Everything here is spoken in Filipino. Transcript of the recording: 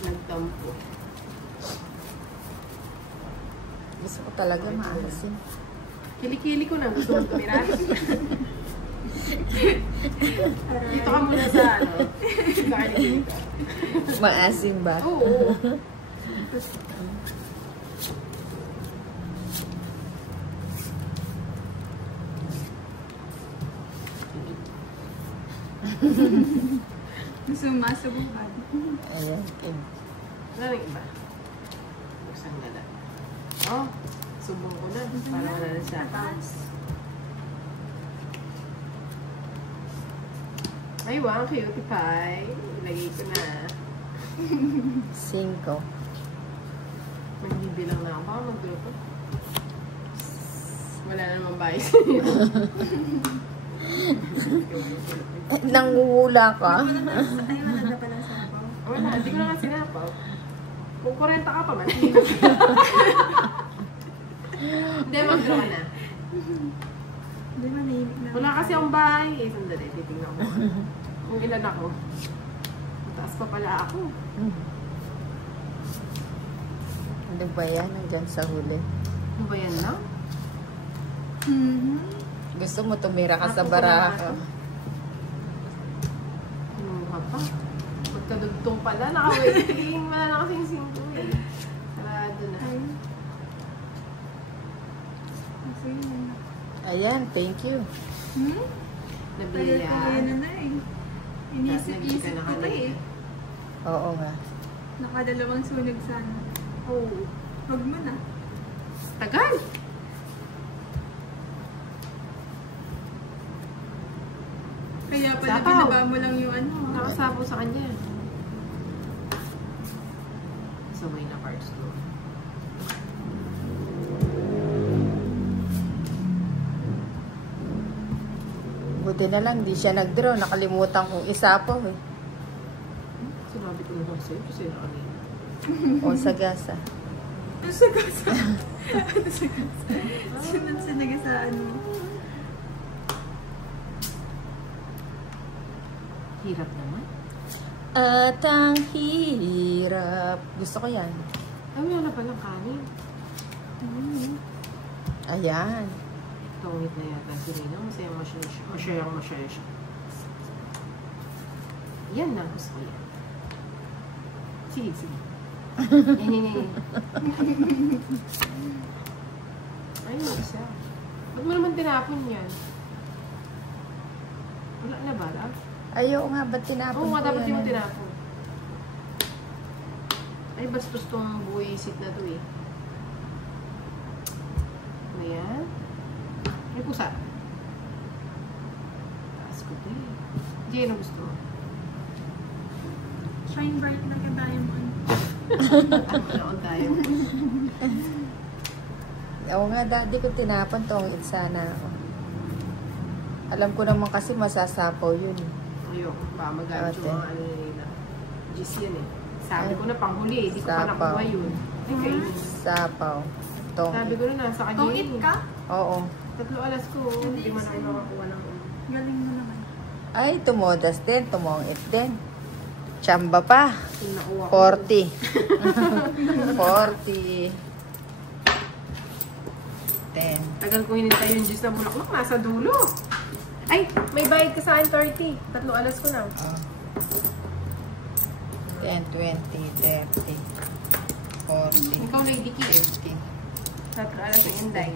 Nagtampo. Gusto ko talaga maasin. Kilikili ko na. Gusto mo tumira? Dito ka muna sa ano. Sa kilikili ka. Maasim ba? Oo. Gusto mo masubukan. Ayan. Wala nang iba. Buksan na lang. Oh, subong ko na. Para wala na siya. Ay, wow, cutie pie. Ilagay ko na. 5. Magbibilang na ako. Baka magdulo ko. Wala namang bias. Nanguhula ka? Ay, wala na pala sa ako. Wala, hindi ko na nga sinapaw. Kung 40 ka pa man. Hindi, mag-draw ka na. Hindi man nahimik na. Wala kasi akong bahay. Eh, sandali, titignan ko. Kung ilan ako. Mataas pa pala ako. Ano ba yan? Hanggang sa huli. Ano ba yan na? Gusto mo tumira ka sa Ako barako. Kinuha pa. Magkadugtong pala. Naka-waiting. Wala na kasing singko eh. Sarado na. Ayan, thank you. Nabili Kaya yan. na eh. Inisip-isip ko pa eh. Oo nga. Nakadalawang sunog sana. Oo. Huwag mo na. Tagal! Kaya pala Sapaw. binaba mo lang yung ano. Nakasapo sa kanya. Sabay na cards to. Buti na lang, di siya nag-draw. Nakalimutan kong isapaw eh. Sinabi ko naman sa'yo kasi na kanina. O, sagasa. Ano sa gasa? Ano sa gasa? Sunod sa nagasaan mo. Hirap naman. At ang hirap. Gusto ko yan. Ay, wala na palang kanin. Ayan. Tungit na yata si Rina. Masyayang siya. Yan na. Gusto ko yan. Sige. Yan. Ay, isa. Ba't mo naman tinapon yan? Wala na ba? Ayaw nga, ba't tinapon Oo nga, ko dapat di mo yan? tinapon. Ay, bastos tong buwisit na to eh. Ano yan? May pusa. Taas ko to eh. Jay, ano gusto mo? Shine bright like a diamond. Wala tayo. Oo nga, daddy ko tinapon tong sana ako. Alam ko naman kasi masasapaw yun. Ayoko pa, magamit yung mga ano nila. Gis yan eh. Sabi Ay, ko na panghuli eh. Di ko pa sapaw. nakuha yun. Ay, kainin. Sapaw. Tong. Sabi ko na nasa kanya Tong yun it ka? Oo. 3 alas ko. Hindi man ako makakuha ng Galing mo naman. Ay, tumodas din. Tumongit din. Chamba pa. yung nakuha ko. 40. 40. 10. Tagal ko hinintay yung gis na bulaklak. Nasa dulo. Ay, may bayad ka sa akin 30. 3 alas ko na. 10, 20, 30, 40, Ikaw, Lady Kid. 50. 3 alas ng inday.